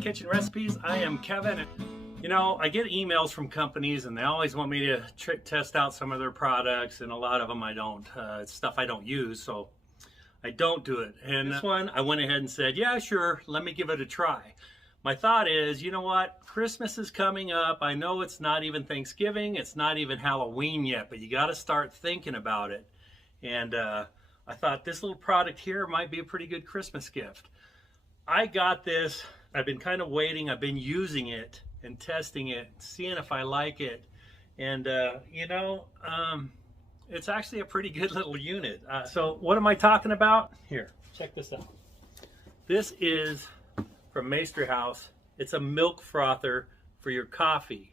My Kitchen Recipes. I am Kevin. You know, I get emails from companies and they always want me to test out some of their products, and a lot of them I don't. It's stuff I don't use, so I don't do it. And this one, I went ahead and said, yeah, sure, let me give it a try. My thought is, you know what? Christmas is coming up. I know it's not even Thanksgiving. It's not even Halloween yet, but you got to start thinking about it. And I thought this little product here might be a pretty good Christmas gift. I got this. I've been kind of waiting. I've been using it and testing it, seeing if I like it. And, you know, it's actually a pretty good little unit. So what am I talking about? Here, check this out. This is from Maestri House. It's a milk frother for your coffee.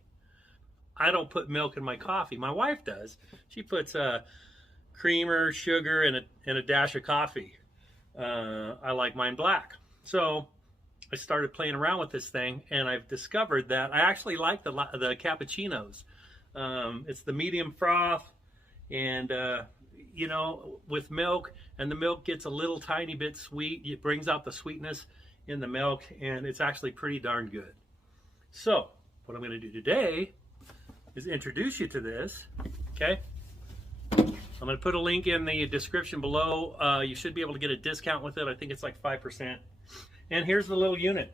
I don't put milk in my coffee. My wife does. She puts creamer, sugar, and a dash of coffee. I like mine black. So I started playing around with this thing, and I've discovered that I actually like the cappuccinos. It's the medium froth, and you know, with milk, and the milk gets a little tiny bit sweet. It brings out the sweetness in the milk, and it's actually pretty darn good. So what I'm going to do today is introduce you to this. Okay, I'm going to put a link in the description below. You should be able to get a discount with it. I think it's like 5%. And here's the little unit.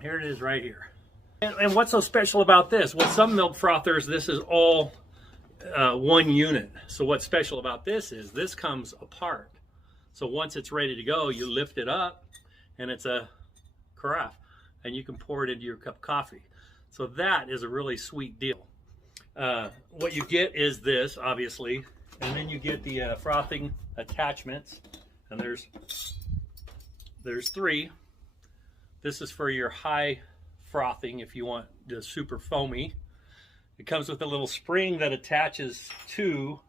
Here it is right here. And what's so special about this? Well, some milk frothers, this is all one unit. So what's special about this is this comes apart. So once it's ready to go, you lift it up, and it's a carafe, and you can pour it into your cup of coffee. So that is a really sweet deal. What you get is this, obviously, and then you get the frothing attachments, and there's 3. This is for your high frothing if you want the super foamy. It comes with a little spring that attaches to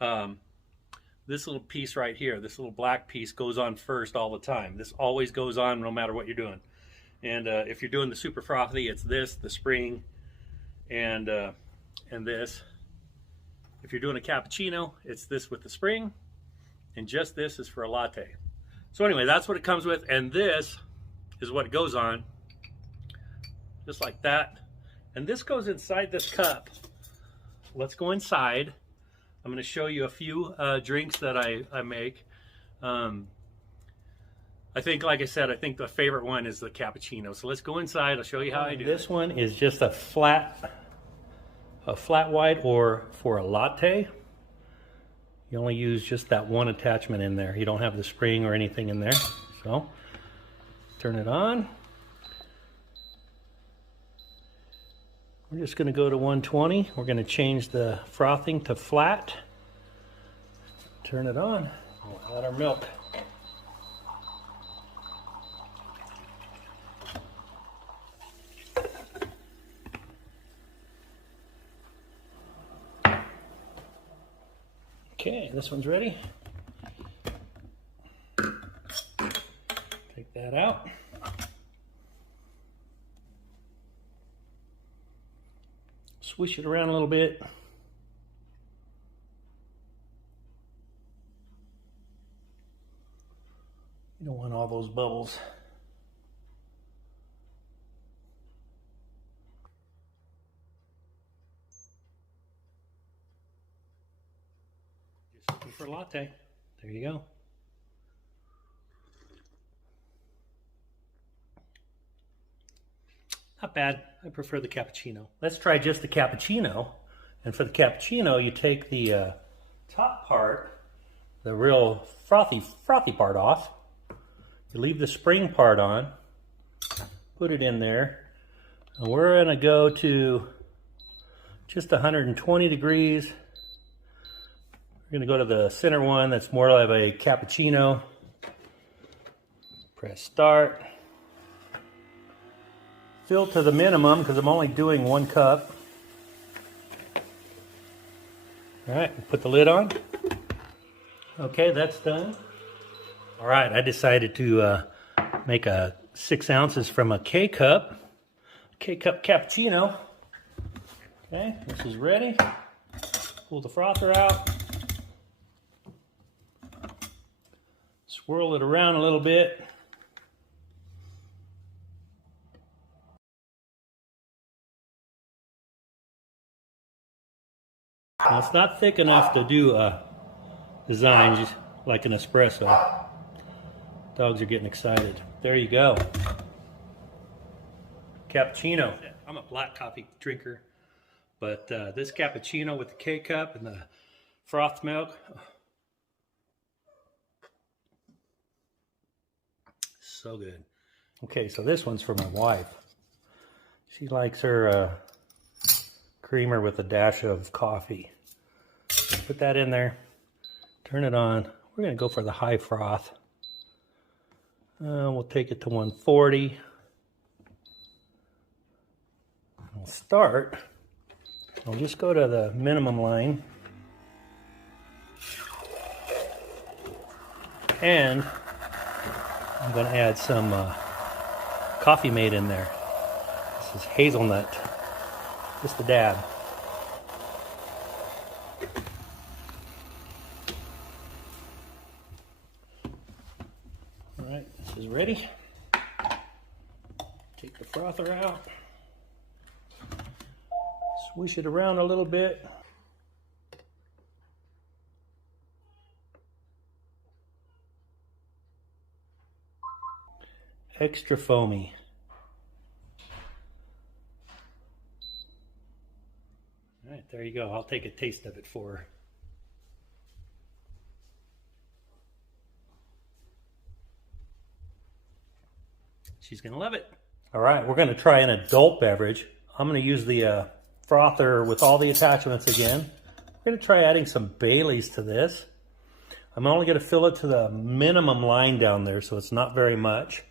this little piece right here. This little black piece goes on first all the time. This always goes on no matter what you're doing. And if you're doing the super frothy, it's this, the spring, and this. If you're doing a cappuccino, it's this with the spring, and just this is for a latte. So anyway, that's what it comes with, and this is what it goes on, just like that. And this goes inside this cup. Let's go inside. I'm going to show you a few drinks that I make. I think, like I said, I think the favorite one is the cappuccino. So let's go inside. I'll show you how I do it. This one is just a flat white, or for a latte. You only use just that one attachment in there. You don't have the spring or anything in there. So turn it on. We're just going to go to 120. We're going to change the frothing to flat. Turn it on. We'll add our milk. Okay, this one's ready. Take that out. Swish it around a little bit. You don't want all those bubbles. For a latte. There you go. Not bad. I prefer the cappuccino. Let's try just the cappuccino. And for the cappuccino, you take the top part, the real frothy part off. You leave the spring part on. Put it in there. And we're going to go to just 120 degrees. We're going to go to the center one that's more like a cappuccino. Press start. Fill to the minimum because I'm only doing 1 cup. All right, put the lid on. Okay, that's done. All right, I decided to make 6 ounces from a K-cup cappuccino. Okay, this is ready. Pull the frother out. Swirl it around a little bit. Now, it's not thick enough to do a design just like an espresso. Dogs are getting excited. There you go. Cappuccino. I'm a black coffee drinker, but this cappuccino with the K-cup and the froth milk, so good. Okay, so this one's for my wife. She likes her creamer with a dash of coffee. Put that in there, turn it on. We're gonna go for the high froth. We'll take it to 140. We'll start. I'll just go to the minimum line. And I'm going to add some coffee mate in there. This is hazelnut. Just a dab. All right, this is ready. Take the frother out. Swish it around a little bit. Extra foamy. All right, there you go. I'll take a taste of it for her. She's gonna love it. All right, we're gonna try an adult beverage. I'm gonna use the frother with all the attachments again. We're gonna try adding some Baileys to this. I'm only gonna fill it to the minimum line down there, so it's not very much.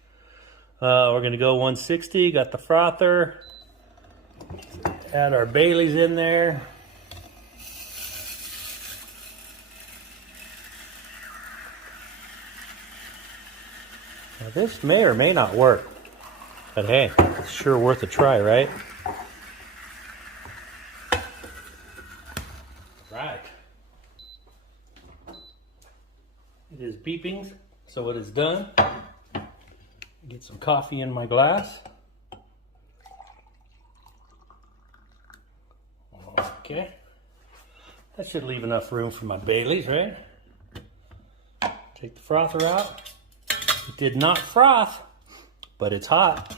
We're gonna go 160, got the frother. Add our Baileys in there. Now this may or may not work, but hey, it's sure worth a try, right? Right. It is beeping, so it is done. Get some coffee in my glass. Okay. That should leave enough room for my Baileys, right? Take the frother out. It did not froth, but it's hot.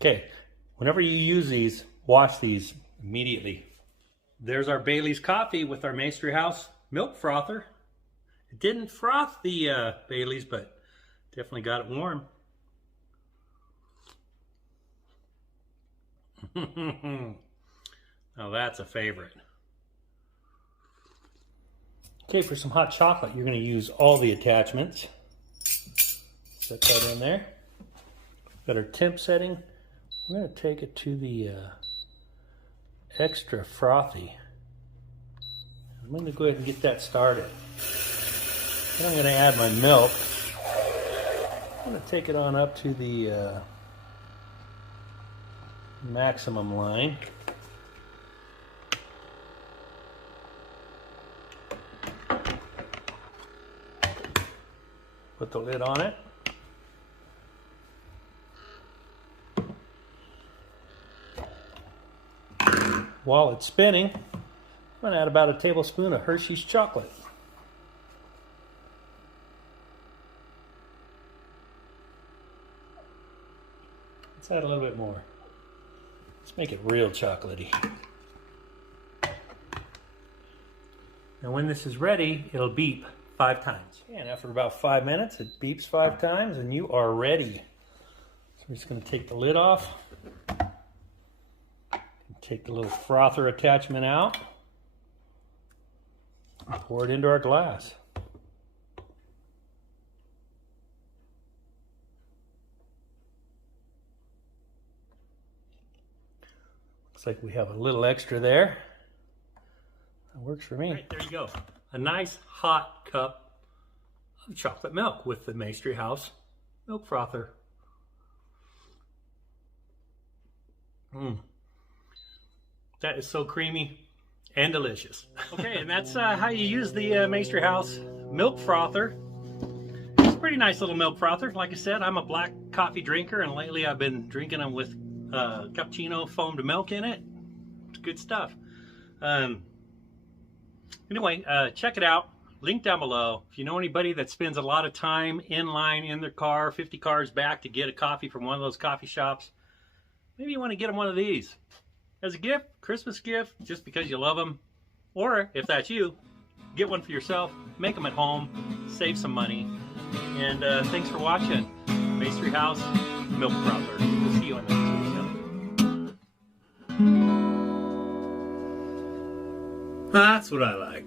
Okay, whenever you use these, wash these immediately. There's our Bailey's coffee with our Maestri House Milk Frother. It didn't froth the Bailey's, but definitely got it warm. Now that's a favorite. Okay, for some hot chocolate, you're going to use all the attachments. Set that in there. Got our temp setting. We're going to take it to the extra frothy. I'm going to go ahead and get that started. Then I'm going to add my milk. I'm going to take it on up to the maximum line. Put the lid on it. While it's spinning, I'm going to add about a tablespoon of Hershey's chocolate. Let's add a little bit more. Let's make it real chocolatey. And when this is ready, it'll beep 5 times. And after about 5 minutes, it beeps 5 times and you are ready. So we're just going to take the lid off. Take the little frother attachment out. And pour it into our glass. Looks like we have a little extra there. That works for me. Right, there you go. A nice hot cup of chocolate milk with the Maestri House Milk Frother. That is so creamy and delicious. Okay, and that's how you use the Maestri House Milk Frother. pretty nice little milk frother. Like I said, I'm a black coffee drinker, and lately I've been drinking them with cappuccino foamed milk in it. It's good stuff. Anyway, check it out. Link down below. If you know anybody that spends a lot of time in line in their car, 50 cars back to get a coffee from one of those coffee shops, maybe you want to get them one of these as a gift, Christmas gift, just because you love them. Or if that's you, get one for yourself, make them at home, save some money. And thanks for watching Maestri House Milk Frother. We'll see you in the next video. That's what I like.